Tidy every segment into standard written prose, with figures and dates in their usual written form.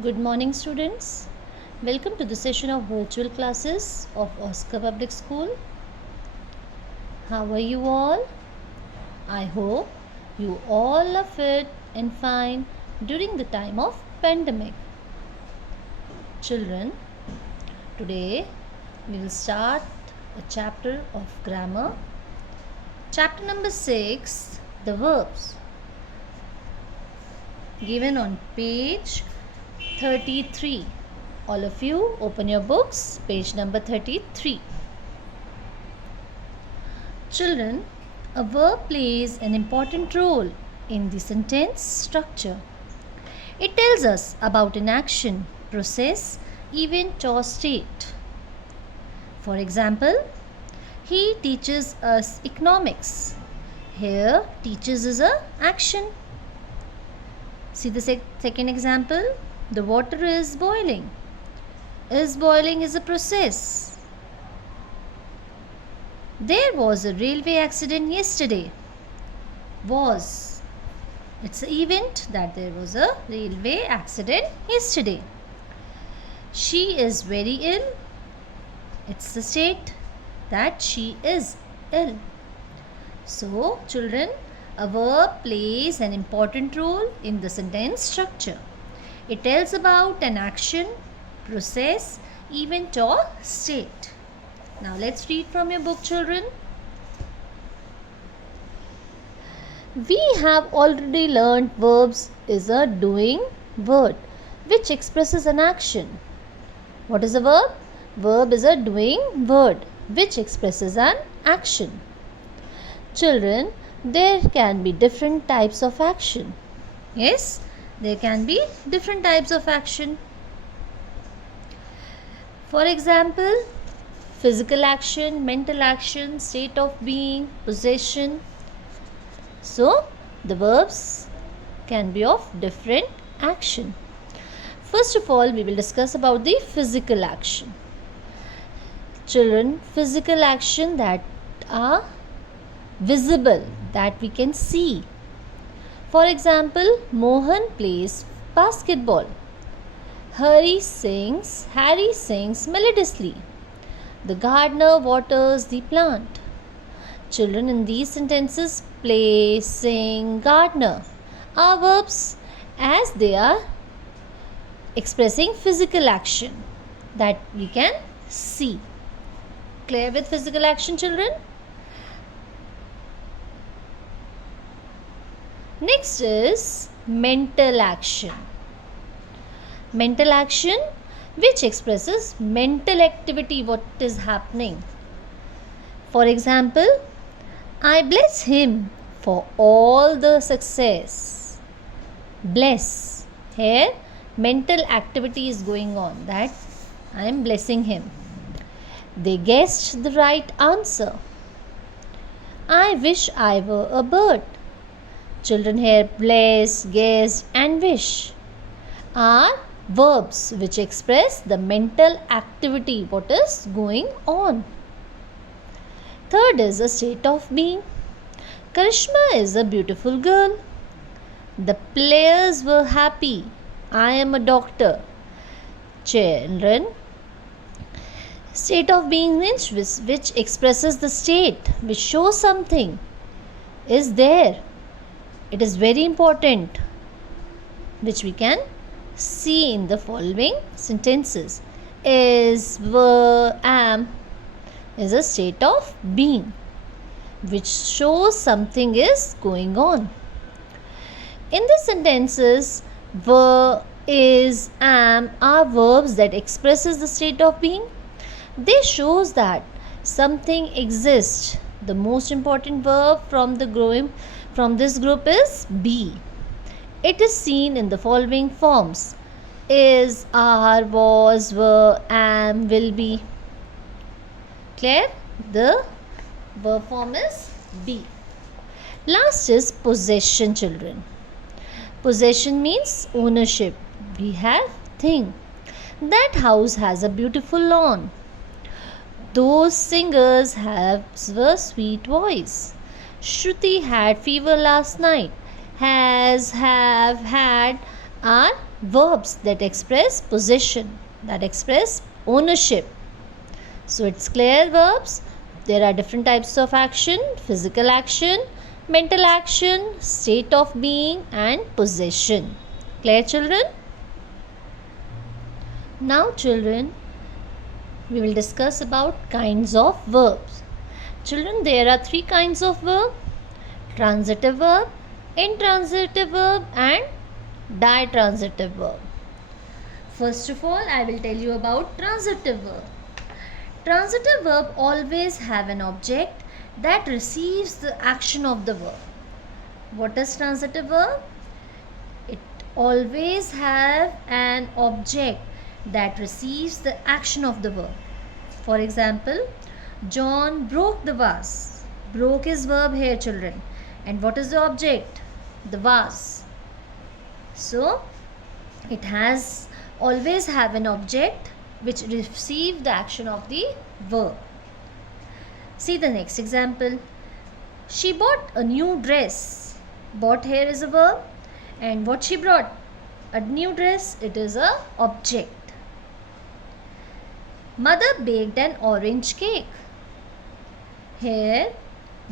Good morning, students. Welcome to the session of virtual classes of Oscar Public School. How are you all? I hope you all are fit and fine during the time of pandemic. Children, today we will start a chapter of grammar. Chapter number 6, the verbs. Given on page 33. All of you open your books, page number 33. Children, a verb plays an important role in the sentence structure. It tells us about an action, process, event or state. For example, he teaches us economics. Here, teaches is a action. See the second example. The water is boiling. Is boiling is a process. There was a railway accident yesterday. Was. It's an event that there was a railway accident yesterday. She is very ill. It's the state that she is ill. So, children, a verb plays an important role in the sentence structure. It tells about an action, process, event or state. Now let's read from your book, children. We have already learned verbs is a doing word which expresses an action. What is a verb? Verb is a doing word which expresses an action. Children, there can be different types of action. Yes? There can be different types of action. For example, physical action, mental action, state of being, possession. So, the verbs can be of different action. First of all, we will discuss about the physical action. Children, physical action that are visible, that we can see. For example, Mohan plays basketball. Harry sings melodiously. The gardener waters the plant. Children, in these sentences, play, sing, gardener are verbs as they are expressing physical action that we can see. Clear with physical action, children? Next is mental action. Mental action which expresses mental activity, what is happening. For example, I bless him for all the success. Bless. Here, mental activity is going on, that I am blessing him. They guessed the right answer. I wish I were a bird. Children, here bless, guess and wish are verbs which express the mental activity, what is going on. Third is a state of being. Karishma is a beautiful girl. The players were happy. I am a doctor. Children, state of being means which expresses the state, which shows something is there. It is very important, which we can see in the following sentences. Is, were, am is a state of being which shows something is going on. In the sentences, were, is, am are verbs that expresses the state of being. They shows that something exists. The most important verb from this group is be. It is seen in the following forms: is, are, was, were, am, will be. Clear? The verb form is be. Last is possession, children. Possession means ownership. We have thing. That house has a beautiful lawn. Those singers have a sweet voice. Shruti had fever last night. Has, have, had are verbs that express possession, that express ownership. So it's clear verbs. There are different types of action: physical action, mental action, state of being, and possession. Clear, children? Now, children, we will discuss about kinds of verbs. Children, there are three kinds of verb: transitive verb, intransitive verb, and ditransitive verb. First of all, I will tell you about transitive verb. Transitive verb always have an object that receives the action of the verb. What is transitive verb? It always have an object that receives the action of the verb. For example, John broke the vase. Broke is verb here, children. And what is the object? The vase. So, it has always have an object which receive the action of the verb. See the next example. She bought a new dress. Bought here is a verb. And what she brought? A new dress. It is a object. Mother baked an orange cake. Here,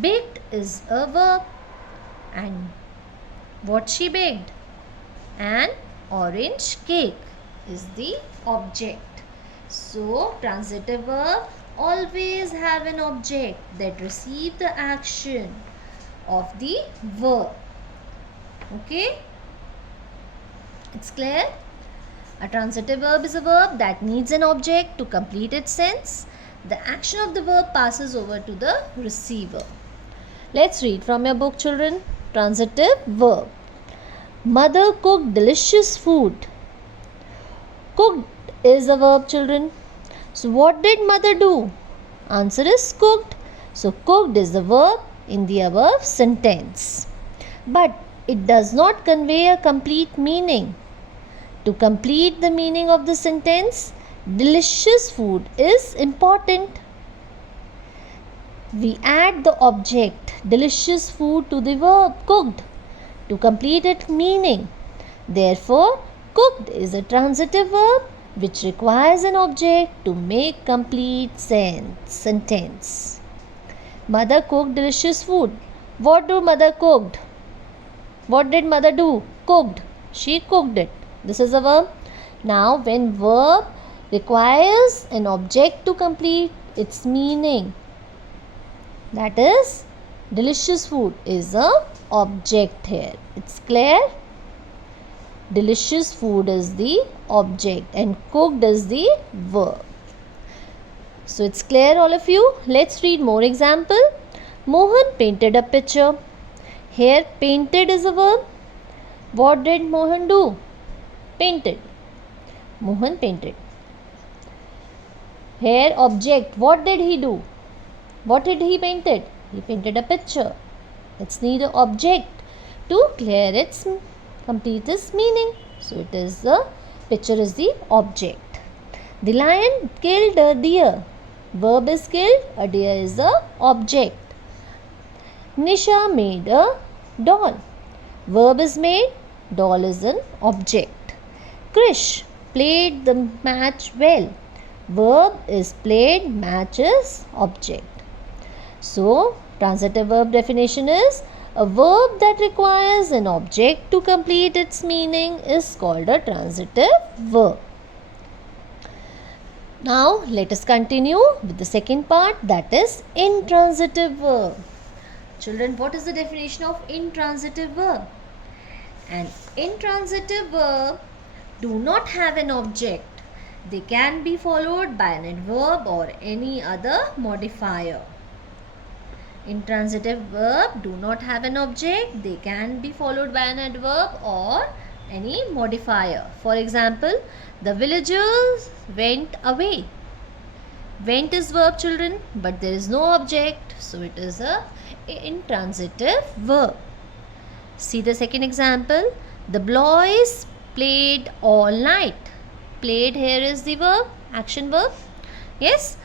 baked is a verb. And what she baked? An orange cake is the object. So, transitive verb always have an object that receive the action of the verb. Okay? It's clear? A transitive verb is a verb that needs an object to complete its sense. The action of the verb passes over to the receiver. Let's read from your book, children. Transitive verb. Mother cooked delicious food. Cooked is a verb, children. So what did mother do? Answer is cooked. So cooked is the verb in the above sentence. But it does not convey a complete meaning. To complete the meaning of the sentence, delicious food is important. We add the object delicious food to the verb cooked to complete its meaning. Therefore, cooked is a transitive verb which requires an object to make complete sentence. Mother cooked delicious food. What do mother cooked? What did mother do? Cooked. She cooked it. This is a verb. Now, when verb requires an object to complete its meaning, that is, delicious food is a object here. It's clear? Delicious food is the object and cooked is the verb. So it's clear, all of you. Let's read more example. Mohan painted a picture. Here painted is a verb. What did Mohan do? Painted. Mohan painted. Here object. What did he do? What did he painted? He painted a picture. It's need an object to complete its meaning. So it is the picture is the object. The lion killed a deer. Verb is killed. A deer is the object. Nisha made a doll. Verb is made. Doll is an object. Krish played the match well. Verb is played. Match is object. So, transitive verb definition is a verb that requires an object to complete its meaning is called a transitive verb. Now, let us continue with the second part, that is intransitive verb. Children, what is the definition of intransitive verb? An intransitive verb do not have an object. They can be followed by an adverb or any other modifier. Intransitive verb do not have an object. They can be followed by an adverb or any modifier. For example, the villagers went away. Went is verb, children, but there is no object. So it is a intransitive verb. See the second example. The boys played all night. Played here is the verb, action verb. Yes,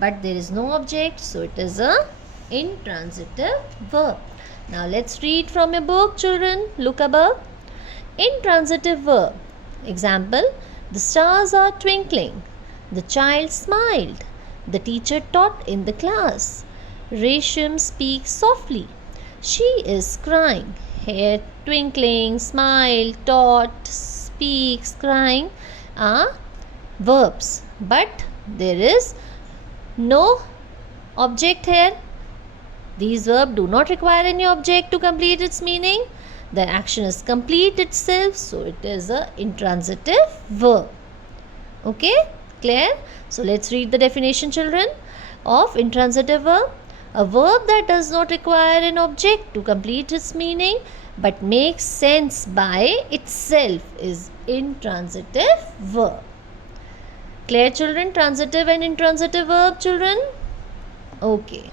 but there is no object. So it is a intransitive verb. Now let's read from your book, children. Look above. Intransitive verb Example, the stars are twinkling. The child smiled. The teacher taught in the class. Resham speaks softly. She is crying. Here, twinkling, smile, taught, speaks, crying are verbs. But there is no object here. These verbs do not require any object to complete its meaning. The action is complete itself, so it is a intransitive verb. Okay, clear? So let's read the definition, children, of intransitive verb. A verb that does not require an object to complete its meaning but makes sense by itself is intransitive verb. Clear, children? Transitive and intransitive verb, children? Okay.